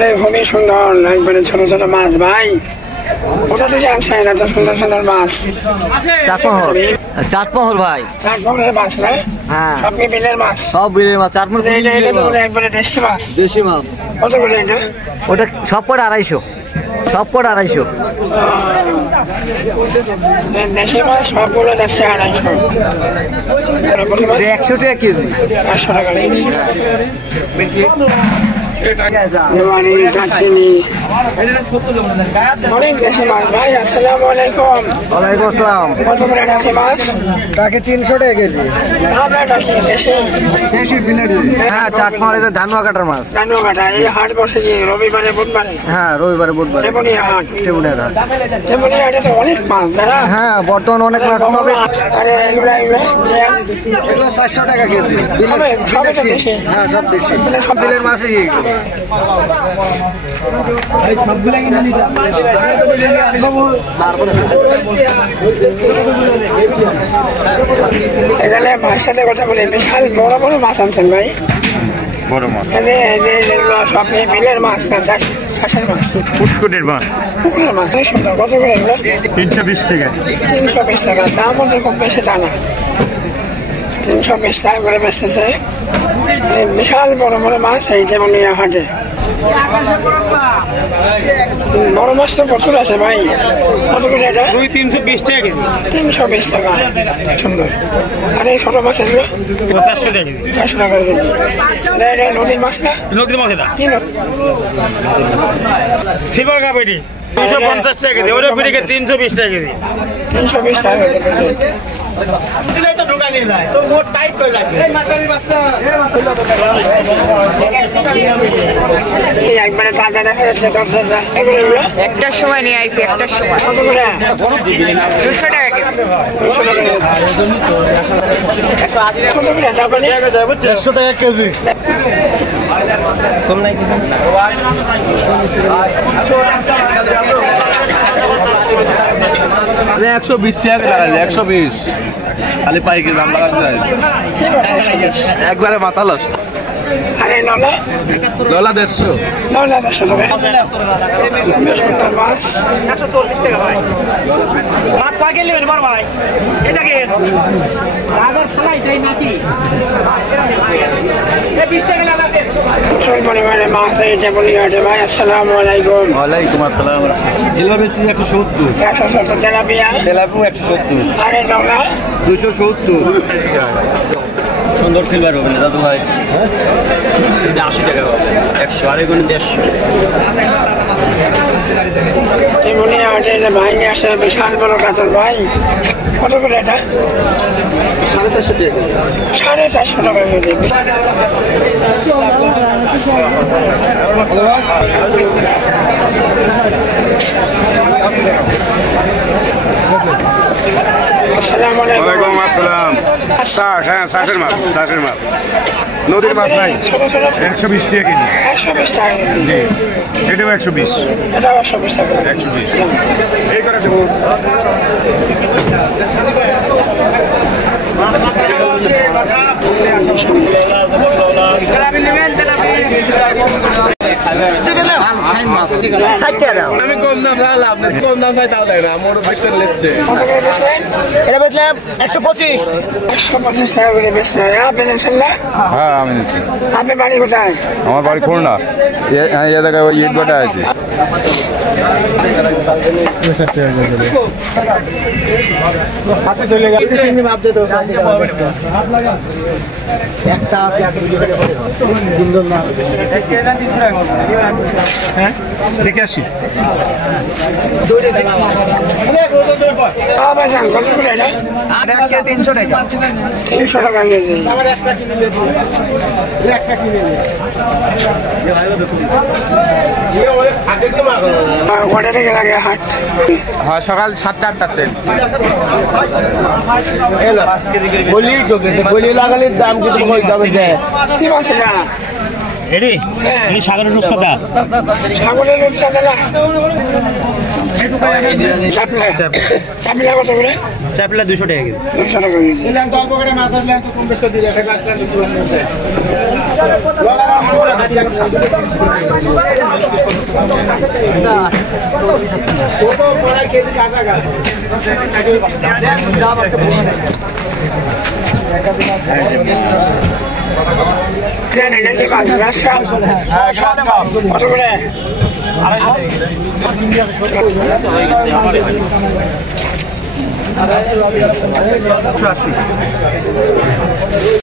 খুবই সুন্দর একবারে ছোট ছোট মাছ ভাই। কোথা থেকে আনছেন এত সুন্দর সুন্দর মাছ? চাটমোহর ভাই। চাটমোহরের মাছ না? হ্যাঁ, সব কি বিলের মাছ? সব বিলের মাছ। চাটমোহর একবারে দেশি মাছ। দেশি মাছ। কত করে এটা? ওটা সব করে 250। সব করে 250। দেশি মাছ সবগুলো যাচ্ছে 250। 100 টাকা কেজি। 100 টাকা কেজি। অনেক দেশি মাছ ভাই। আসসালামু আলাইকুম। ওয়ালাইকুম আসসালাম। কত করে দেশি মাছ? টাকে 300 টাকা কেজি। দেশি বিলেডি। হ্যাঁ, চাটমোহর এই ধানুয়া কাটার মাছ। ধানুয়া কাটা। এই হাট বসে কি রবিবারে বুধবারে? হ্যাঁ, রবিবারে বুধবারে। তেমনিয়া হাট। তেমনিয়া হাট। তেমনিয়া হাটে তো অনেক মাছ দাদা। হ্যাঁ, বর্তমানে অনেক মাছ পাবে। আরে এগুলো 400 টাকা কেজি। সব দেশি। হ্যাঁ, সব দেশি। সব বিলের মাছই। এখানে মাছ সাথে কথা বলে বিশাল বড় বড় মাছ আনছেন ভাই। বড় মাছ সব বিলের মাছ না চাষের মাছ? পুষ্কুটির মাছ। পুকুরের মাছ। সুন্দর। কত করে এগুলো? 320 টাকা। 320 টাকা। দাম হচ্ছে খুব বেশি তা না। 320 টাকা করে বেচতেছে। বিশাল বড় বড় মাছ এই তেমনিয়া হাটে। বড় মাছ তো প্রচুর আছে ভাই। কত করে এটা? 320 টাকা। 320 টাকা। সুন্দর। আর এই ছোট মাছ এগুলো 400 টাকা। 400 টাকা কেজি। এটা নদীর মাছ না? নদীর মাছ এটা। কি সিলভার কাপ এটি 250 টাকা কেজি। ওটা পিড়িকে 320 টাকা কেজি। 320 টাকা কেজি। একবারে তাজা দেখা যাচ্ছে। একটার সময় নিয়ে আইছি। একটার সময় কত করে? 200 টাকা কেজি। 200 টাকা কেজি। কত করে জাপানি? 150 টাকা কেজি। কম নাই কিছু। 120 টাকা লাগালে 120 খালি পাইকারি দাম লাগাতে যায় একবারে মাথা লস। আরে নলা নলা 150। নলা 150 টাকা। মাছ 140 টাকা ভাই। মাছ কয় কেজি নেবেন বড় ভাই? এটা কি রাজার ছলাই দেই নাকি? এই 20 টাকা লাগাতে। প্রচুর পরিমাণে মাছ এই তেমনিয়া হাটে ভাই। আসসালামু আলাইকুম। ওয়ালাইকুম আসসালাম। জিলবা বেচতে 170। 170। তেলাপিয়া? তেলাপিয়া 170। আরে নলা 270। সুন্দর সিলভার হবে না দাদু ভাই? এটা 80 টাকা হবে। 100 আর এগুলো 150। তেমনিয়া হাটে ভাই নিয়ে আসে বিশাল বড় কাতল ভাই। কত করে এটা? 450 টাকা। 450 টাকা কেজি। ওয়ালাইকুম আসসালাম। হ্যাঁ, চাষের মাছ। চাষের মাছ। নদীর মাছ নাই। 120 টাকা কেজি। 120 টাকা কেজি। এটাও 120। এটাও 120 টাকা। 120 এই করে দেবো। আমি কম দাম লাল আপনি কম দাম পাই তাও দেয় না মোর ভিতর লেচ্ছে। এটা বেচলাম 125। 125 টাকা করে বেচলেন। আপনি নিচ্ছেন না? হ্যাঁ, আমি নিচ্ছি। আপনি বাড়ি কোথায়? আমার বাড়ি খুলনা। এ জায়গায় ওই ইট বাটা আছে। হাতে চলে গেল। হ্যাঁ, ঠিক আছে। কত করে এটা? 300 টাকা। 300 টাকা কেজি। কটা থেকে লাগে হাট? হ্যাঁ, সকাল 7টা-8টার ট্রেন। বলি লাগালে দাম কিছু হয়ে যাবে যে কি মাছ এটা? এডি সাগরের রূপসাদা। ছাগলের রূপসাদা না? চাপলা চাপলা কত করে? চাপলা 200 টাকা কেজি। 200 টাকা কেজি। কত করে?